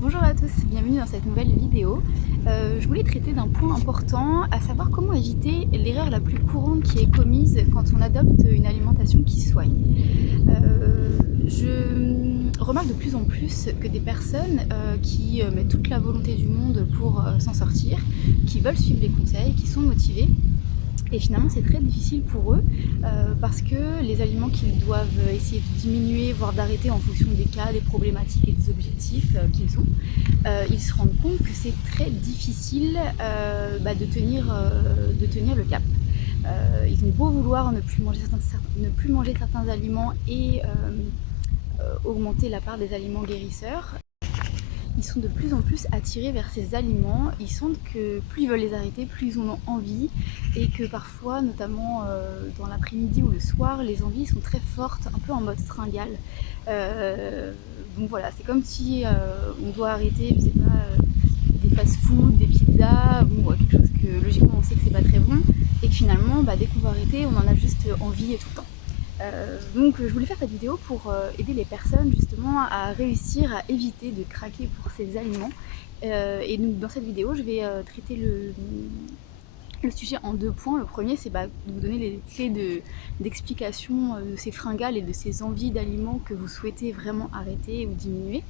Bonjour à tous, bienvenue dans cette nouvelle vidéo. Je voulais traiter d'un point important, à savoir comment éviter l'erreur la plus courante qui est commise quand on adopte une alimentation qui soigne. Je remarque de plus en plus que des personnes qui mettent toute la volonté du monde pour s'en sortir, qui veulent suivre les conseils, qui sont motivées, et finalement c'est très difficile pour eux parce que les aliments qu'ils doivent essayer de diminuer, voire d'arrêter en fonction des cas, des problématiques et des objectifs qu'ils ont, ils se rendent compte que c'est très difficile de tenir le cap. Ils ont beau vouloir ne plus manger certains aliments et augmenter la part des aliments guérisseurs, ils sont de plus en plus attirés vers ces aliments. Ils sentent que plus ils veulent les arrêter, plus ils en ont envie, et que parfois, notamment dans l'après-midi ou le soir, les envies sont très fortes, un peu en mode fringale. Donc voilà, c'est comme si on doit arrêter, je sais pas, des fast-food, des pizzas, bon, quelque chose que logiquement on sait que c'est pas très bon, et que finalement, dès qu'on va arrêter, on en a juste envie tout le temps. Donc je voulais faire cette vidéo pour aider les personnes justement à réussir à éviter de craquer pour ces aliments. Et donc dans cette vidéo, je vais traiter le sujet en deux points. Le premier, c'est de vous donner les clés d'explication de ces fringales et de ces envies d'aliments que vous souhaitez vraiment arrêter ou diminuer.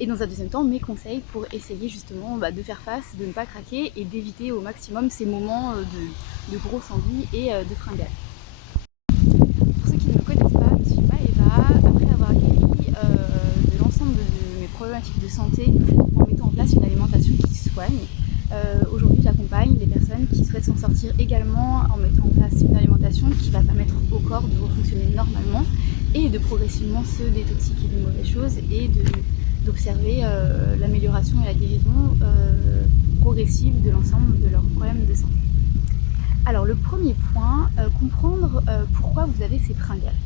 Et dans un deuxième temps, mes conseils pour essayer justement de faire face, de ne pas craquer et d'éviter au maximum ces moments de grosses envies et de fringales. Pour ceux qui ne me connaissent pas, je suis Maëva. Après avoir guéri de l'ensemble de mes problématiques de santé en mettant en place une alimentation qui soigne, aujourd'hui j'accompagne des personnes qui souhaitent s'en sortir également en mettant en place une alimentation qui va permettre au corps de refonctionner normalement et de progressivement se détoxiquer des mauvaises choses et d'observer l'amélioration et la guérison progressive de l'ensemble de leurs problèmes de santé. Alors le premier point, comprendre pourquoi vous avez ces fringales.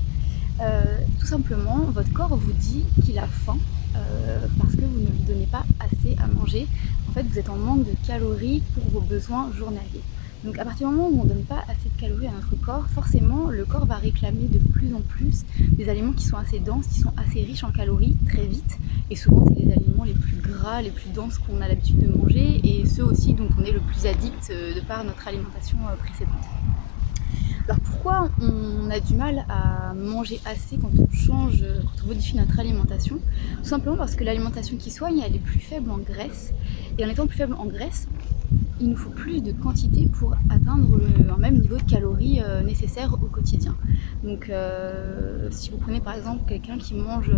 Tout simplement, votre corps vous dit qu'il a faim parce que vous ne lui donnez pas assez à manger. En fait, vous êtes en manque de calories pour vos besoins journaliers. Donc à partir du moment où on ne donne pas assez de calories à notre corps, forcément le corps va réclamer de plus en plus des aliments qui sont assez denses, qui sont assez riches en calories très vite. Et souvent c'est les aliments les plus gras, les plus denses qu'on a l'habitude de manger et ceux aussi dont on est le plus addict de par notre alimentation précédente. Alors pourquoi on a du mal à manger assez quand on modifie notre alimentation? Tout simplement parce que l'alimentation qui soigne, elle est plus faible en graisse. Et en étant plus faible en graisse, il nous faut plus de quantité pour atteindre un même niveau de calories nécessaire au quotidien. Donc si vous prenez par exemple quelqu'un qui mange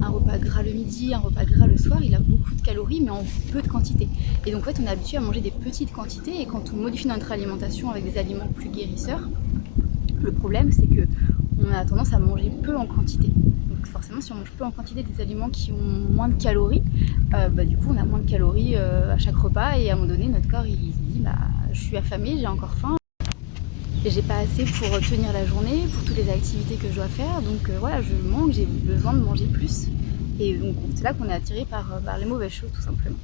un repas gras le midi, un repas gras le soir, il a beaucoup de calories mais en peu de quantité. Et donc en fait on est habitué à manger des petites quantités et quand on modifie notre alimentation avec des aliments plus guérisseurs, le problème c'est que on a tendance à manger peu en quantité. Donc forcément si on mange peu en quantité des aliments qui ont moins de calories, du coup on a moins de calories à chaque repas et à un moment donné notre corps il se dit je suis affamé, j'ai encore faim et j'ai pas assez pour tenir la journée, pour toutes les activités que je dois faire, donc voilà je manque, j'ai besoin de manger plus et donc c'est là qu'on est attiré par les mauvaises choses tout simplement.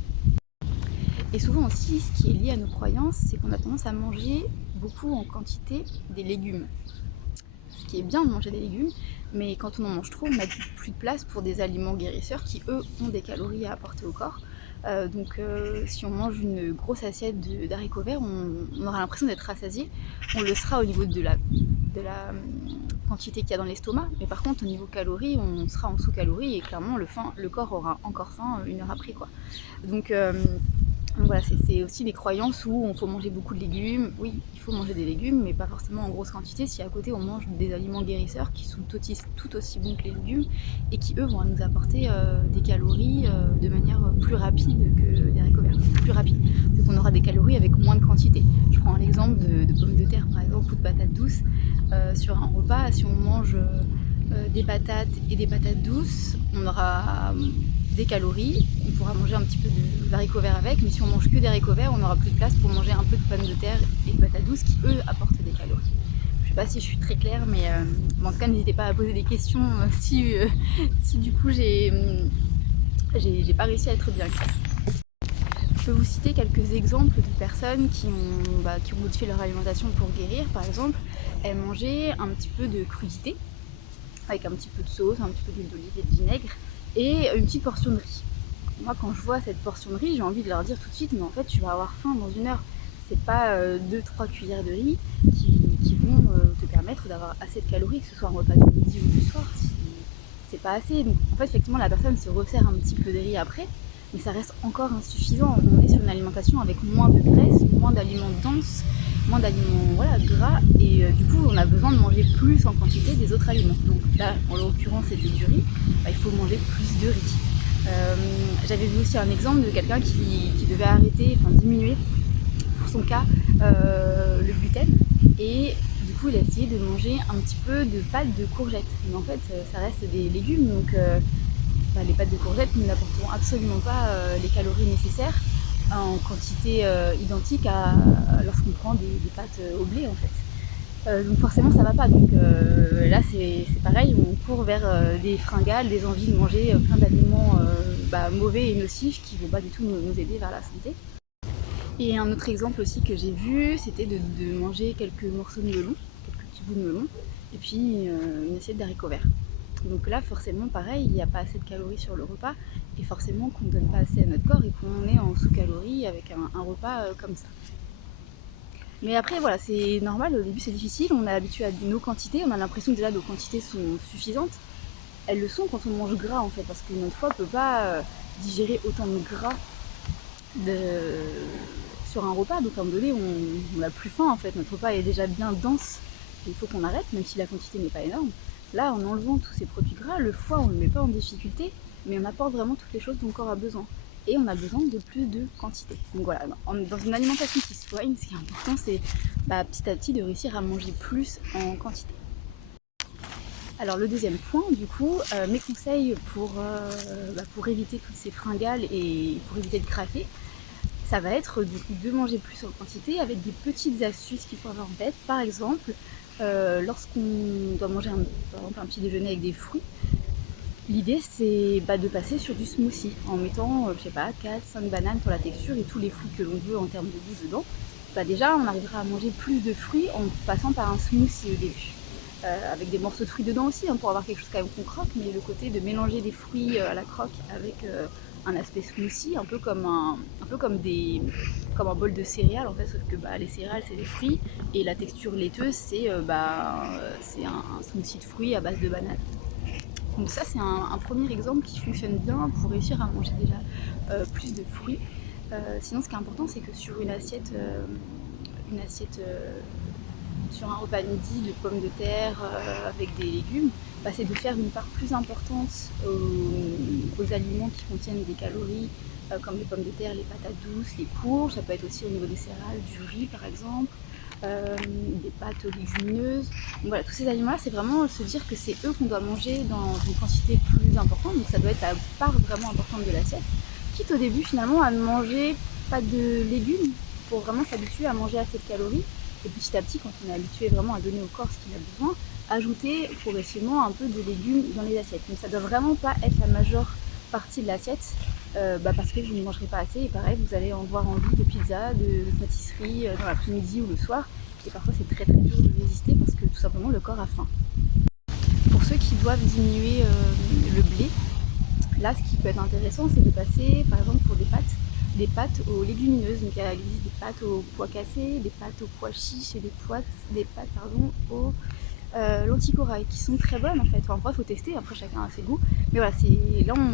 Et souvent aussi ce qui est lié à nos croyances c'est qu'on a tendance à manger beaucoup en quantité des légumes. Ce qui est bien de manger des légumes, mais quand on en mange trop, on n'a plus de place pour des aliments guérisseurs qui, eux, ont des calories à apporter au corps. Donc si on mange une grosse assiette d'haricots verts, on aura l'impression d'être rassasié. On le sera au niveau de la quantité qu'il y a dans l'estomac, mais par contre au niveau calories, on sera en sous-calories et clairement le corps aura encore faim une heure après, quoi. Donc voilà, c'est aussi des croyances où on faut manger beaucoup de légumes. Oui, il faut manger des légumes, mais pas forcément en grosse quantité si à côté on mange des aliments guérisseurs qui sont tout aussi bons que les légumes et qui eux vont nous apporter des calories de manière plus rapide que des haricots verts. Plus rapide. Donc on aura des calories avec moins de quantité. Je prends l'exemple de pommes de terre par exemple ou de patates douces. Sur un repas, si on mange des patates et des patates douces, on aura des calories, on pourra manger un petit peu d'haricots verts avec, mais si on mange que des haricots verts, on n'aura plus de place pour manger un peu de pommes de terre et de patates douces qui eux apportent des calories. Je sais pas si je suis très claire, mais en tout cas n'hésitez pas à poser des questions si du coup j'ai pas réussi à être bien claire. Je peux vous citer quelques exemples de personnes qui ont modifié leur alimentation pour guérir. Par exemple, elles mangeaient un petit peu de crudité, avec un petit peu de sauce, un petit peu d'huile d'olive et de vinaigre, et une petite portion de riz. Moi, quand je vois cette portion de riz, j'ai envie de leur dire tout de suite, mais en fait, tu vas avoir faim dans 1 heure. C'est pas 2-3 cuillères de riz qui vont te permettre d'avoir assez de calories, que ce soit un repas du midi ou du soir. Si c'est pas assez. Donc, en fait, effectivement, la personne se resserre un petit peu de riz après, mais ça reste encore insuffisant. On est sur une alimentation avec moins de graisse, moins d'aliments denses, moins d'aliments gras, et du coup, on a besoin de manger plus en quantité des autres aliments. Donc là, en l'occurrence, c'était du riz, il faut manger plus de riz. J'avais vu aussi un exemple de quelqu'un qui devait arrêter, enfin diminuer pour son cas le gluten, et du coup il a essayé de manger un petit peu de pâtes de courgettes, mais en fait ça reste des légumes, donc les pâtes de courgettes nous n'apporteront absolument pas les calories nécessaires en quantité identique à lorsqu'on prend des pâtes au blé en fait. Donc forcément ça va pas, donc là c'est pareil, on court vers des fringales, des envies de manger plein d'aliments mauvais et nocifs qui vont pas du tout nous aider vers la santé. Et un autre exemple aussi que j'ai vu, c'était de manger quelques morceaux de melon, quelques petits bouts de melon, et puis une assiette d'haricots verts. Donc là forcément pareil, il n'y a pas assez de calories sur le repas, et forcément qu'on ne donne pas assez à notre corps et qu'on est en sous-calories avec un repas comme ça. Mais après voilà, c'est normal, au début c'est difficile, on est habitué à nos quantités, on a l'impression que déjà nos quantités sont suffisantes. Elles le sont quand on mange gras en fait, parce que notre foie ne peut pas digérer autant de gras sur un repas, donc à un moment donné on n'a plus faim en fait, notre repas est déjà bien dense, et il faut qu'on arrête, même si la quantité n'est pas énorme. Là, en enlevant tous ces produits gras, le foie on ne le met pas en difficulté, mais on apporte vraiment toutes les choses dont le corps a besoin. Et on a besoin de plus de quantité. Donc voilà, dans une alimentation qui se soigne, ce qui est important, c'est petit à petit de réussir à manger plus en quantité. Alors le deuxième point, du coup, mes conseils pour éviter toutes ces fringales et pour éviter de craquer, ça va être du coup de manger plus en quantité avec des petites astuces qu'il faut avoir en tête. Par exemple, lorsqu'on doit manger par exemple un petit déjeuner avec des fruits, l'idée c'est de passer sur du smoothie en mettant, je sais pas, 4-5 bananes pour la texture et tous les fruits que l'on veut en termes de goût dedans. Déjà on arrivera à manger plus de fruits en passant par un smoothie au début. Avec des morceaux de fruits dedans aussi, pour avoir quelque chose quand même qu'on croque, mais le côté de mélanger des fruits à la croque avec un aspect smoothie, un peu comme un bol de céréales en fait, sauf que les céréales c'est des fruits et la texture laiteuse c'est un smoothie de fruits à base de bananes. Donc ça c'est un premier exemple qui fonctionne bien pour réussir à manger déjà plus de fruits. Sinon ce qui est important c'est que sur une assiette sur un repas de midi de pommes de terre avec des légumes, c'est de faire une part plus importante aux aliments qui contiennent des calories, comme les pommes de terre, les patates douces, les courges. Ça peut être aussi au niveau des céréales, du riz par exemple, des pâtes légumineuses. Donc voilà, tous ces aliments-là, c'est vraiment se dire que c'est eux qu'on doit manger dans une quantité plus importante, donc ça doit être la part vraiment importante de l'assiette, quitte au début finalement à ne manger pas de légumes pour vraiment s'habituer à manger assez de calories. Et petit à petit, quand on est habitué vraiment à donner au corps ce qu'il a besoin, ajouter progressivement un peu de légumes dans les assiettes. Mais ça ne doit vraiment pas être la majeure partie de l'assiette, parce que vous ne mangerez pas assez, et pareil, vous allez en avoir envie de pizza, de pâtisserie dans l'après-midi ou le soir, et parfois c'est très très dur de résister parce que tout simplement le corps a faim. Pour ceux qui doivent diminuer le blé, là ce qui peut être intéressant c'est de passer par exemple pour des pâtes aux légumineuses. Donc il existe des pâtes aux pois cassés, des pâtes aux pois chiches et des pâtes aux lentilles corail qui sont très bonnes en fait. Enfin il faut tester, après chacun a ses goûts. Mais voilà, là on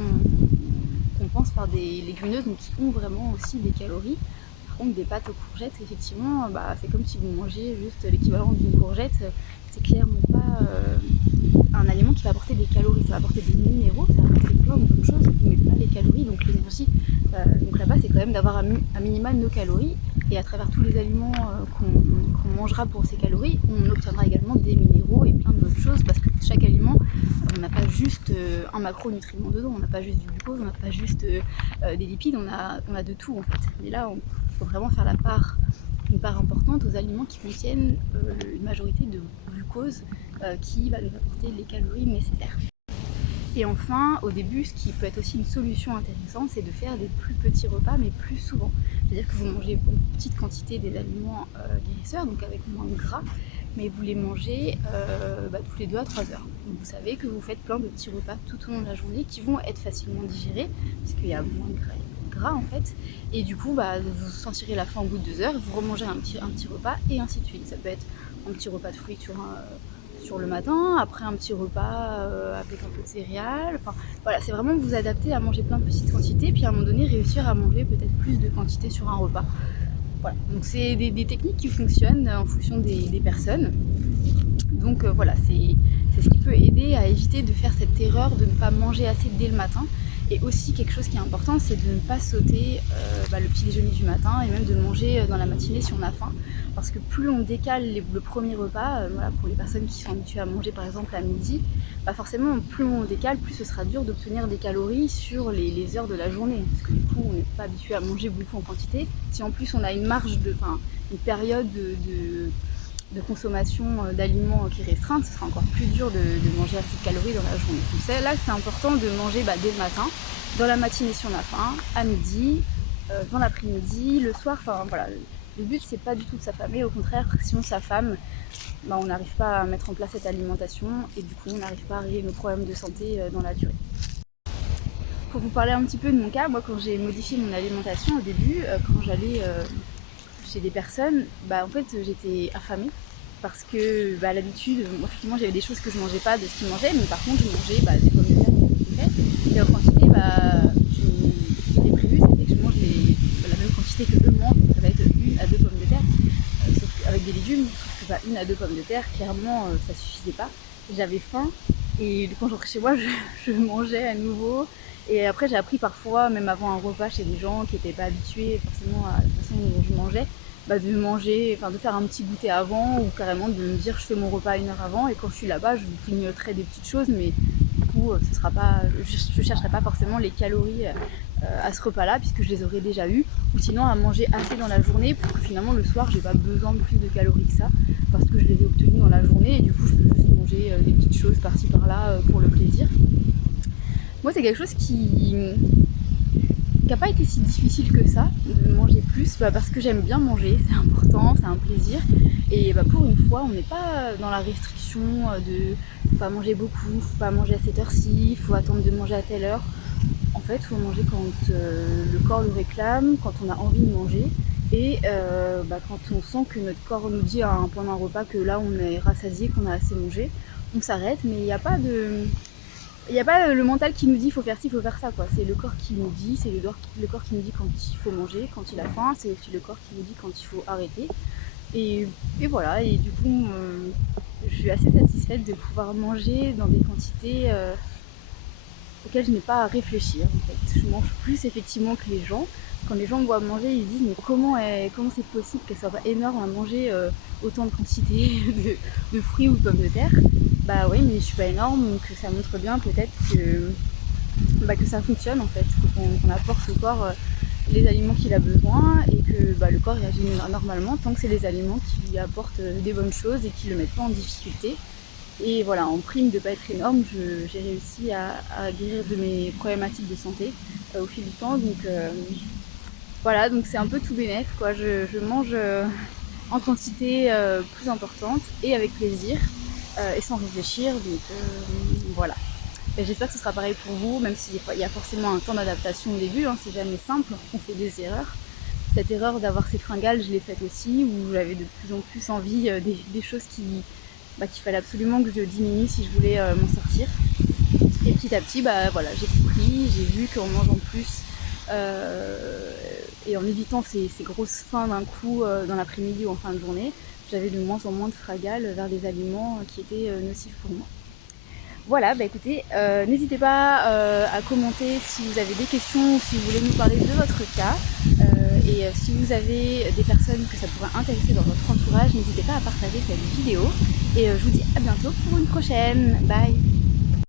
compense par des légumineuses donc, qui ont vraiment aussi des calories. Par contre des pâtes aux courgettes, effectivement, c'est comme si vous mangez juste l'équivalent d'une courgette. C'est clairement pas un aliment qui va apporter des calories, ça va apporter des minéraux, ça va apporter plein de bonnes choses, mais pas les calories, donc l'énergie. Donc là-bas, c'est quand même d'avoir un minima nos calories, et à travers tous les aliments qu'on mangera pour ces calories, on obtiendra également des minéraux et plein d'autres choses, parce que chaque aliment, on n'a pas juste un macronutriment dedans, on n'a pas juste du glucose, on n'a pas juste des lipides, on a de tout en fait. Mais là, il faut vraiment faire une part importante aux aliments qui contiennent une majorité de glucose qui va nous apporter les calories nécessaires. Et enfin, au début, ce qui peut être aussi une solution intéressante, c'est de faire des plus petits repas, mais plus souvent. C'est-à-dire que vous mangez en petite quantité des aliments guérisseurs, donc avec moins de gras, mais vous les mangez tous les 2 à 3 heures. Donc vous savez que vous faites plein de petits repas tout au long de la journée qui vont être facilement digérés, puisqu'il y a moins de gras en fait, et du coup vous sentirez la faim au bout de 2 heures, vous remangez un petit repas et ainsi de suite. Ça peut être un petit repas de fruits sur le matin, après un petit repas avec un peu de céréales, enfin voilà, c'est vraiment vous adapter à manger plein de petites quantités, puis à un moment donné réussir à manger peut-être plus de quantité sur un repas. Voilà, donc c'est des techniques qui fonctionnent en fonction des personnes. Donc voilà, c'est ce qui peut aider à éviter de faire cette erreur de ne pas manger assez dès le matin. Et aussi quelque chose qui est important, c'est de ne pas sauter le petit déjeuner du matin et même de manger dans la matinée si on a faim. Parce que plus on décale le premier repas, voilà, pour les personnes qui sont habituées à manger par exemple à midi, forcément plus on décale, plus ce sera dur d'obtenir des calories sur les heures de la journée. Parce que du coup on n'est pas habitué à manger beaucoup en quantité. Si en plus on a une marge une période de consommation d'aliments qui est restreinte, ce sera encore plus dur de manger assez de calories dans la journée. Donc là, c'est important de manger dès le matin, dans la matinée si on a faim, à midi, dans l'après-midi, le soir, enfin voilà. Le but, c'est pas du tout de s'affamer, au contraire, si on s'affame, on n'arrive pas à mettre en place cette alimentation et du coup, on n'arrive pas à régler nos problèmes de santé dans la durée. Pour vous parler un petit peu de mon cas, moi quand j'ai modifié mon alimentation au début, quand j'allais chez des personnes, en fait j'étais affamée parce que à l'habitude, effectivement j'avais des choses que je mangeais pas de ce qu'ils mangeaient, mais par contre je mangeais des pommes de terre qui étaient faites, et en quantité, ce qui était prévu c'était que je mange la même quantité que eux mangent, donc ça va être 1 à 2 pommes de terre, sauf qu'avec des légumes, sauf que 1 à 2 pommes de terre, clairement ça suffisait pas, j'avais faim, et quand je rentrais chez moi je mangeais à nouveau. Et après j'ai appris parfois, même avant un repas chez des gens qui n'étaient pas habitués forcément à la façon dont je mangeais, de manger, de faire un petit goûter avant, ou carrément de me dire je fais mon repas 1 heure avant et quand je suis là-bas je grignoterai des petites choses, mais du coup ce sera pas, je chercherai pas forcément les calories à ce repas-là puisque je les aurais déjà eues, ou sinon à manger assez dans la journée pour que finalement le soir j'ai pas besoin de plus de calories que ça parce que je les ai obtenues dans la journée et du coup je peux juste manger des petites choses par-ci par-là pour le plaisir. Moi c'est quelque chose qui n'a pas été si difficile que ça de manger plus, parce que j'aime bien manger, c'est important, c'est un plaisir, et pour une fois on n'est pas dans la restriction de faut pas manger beaucoup, faut pas manger à cette heure-ci, faut attendre de manger à telle heure. En fait il faut manger quand le corps le réclame, quand on a envie de manger, et quand on sent que notre corps nous dit pendant un repas que là on est rassasié, qu'on a assez mangé, on s'arrête, mais il n'y a pas le mental qui nous dit faut faire ci, faut faire ça, quoi. C'est le corps qui nous dit, c'est le corps qui nous dit quand il faut manger, quand il a faim, c'est aussi le corps qui nous dit quand il faut arrêter. Et voilà, et du coup je suis assez satisfaite de pouvoir manger dans des quantités auxquelles je n'ai pas à réfléchir en fait. Je mange plus effectivement que les gens. Quand les gens me voient manger, ils se disent mais comment c'est possible qu'elle soit pas énorme à manger autant de quantité de fruits ou de pommes de terre. Oui, mais je suis pas énorme, donc ça montre bien peut-être que ça fonctionne en fait, qu'on apporte au corps les aliments qu'il a besoin et que le corps réagit normalement tant que c'est les aliments qui lui apportent des bonnes choses et qui le mettent pas en difficulté. Et voilà, en prime de pas être énorme, j'ai réussi à guérir de mes problématiques de santé au fil du temps. Donc voilà, donc c'est un peu tout bénef, quoi. Je mange en quantité plus importante et avec plaisir et sans réfléchir. Donc voilà. Et j'espère que ce sera pareil pour vous, même s'il y a forcément un temps d'adaptation au début, c'est jamais simple, on fait des erreurs. Cette erreur d'avoir ces fringales, je l'ai faite aussi, où j'avais de plus en plus envie des choses qu'il fallait absolument que je diminue si je voulais m'en sortir. Et petit à petit, voilà, j'ai compris, j'ai vu qu'en mangeant plus et en évitant ces grosses faims d'un coup dans l'après-midi ou en fin de journée, j'avais de moins en moins de fringales vers des aliments qui étaient nocifs pour moi. Voilà, écoutez, n'hésitez pas à commenter si vous avez des questions ou si vous voulez nous parler de votre cas. Et si vous avez des personnes que ça pourrait intéresser dans votre entourage, n'hésitez pas à partager cette vidéo. Et je vous dis à bientôt pour une prochaine. Bye!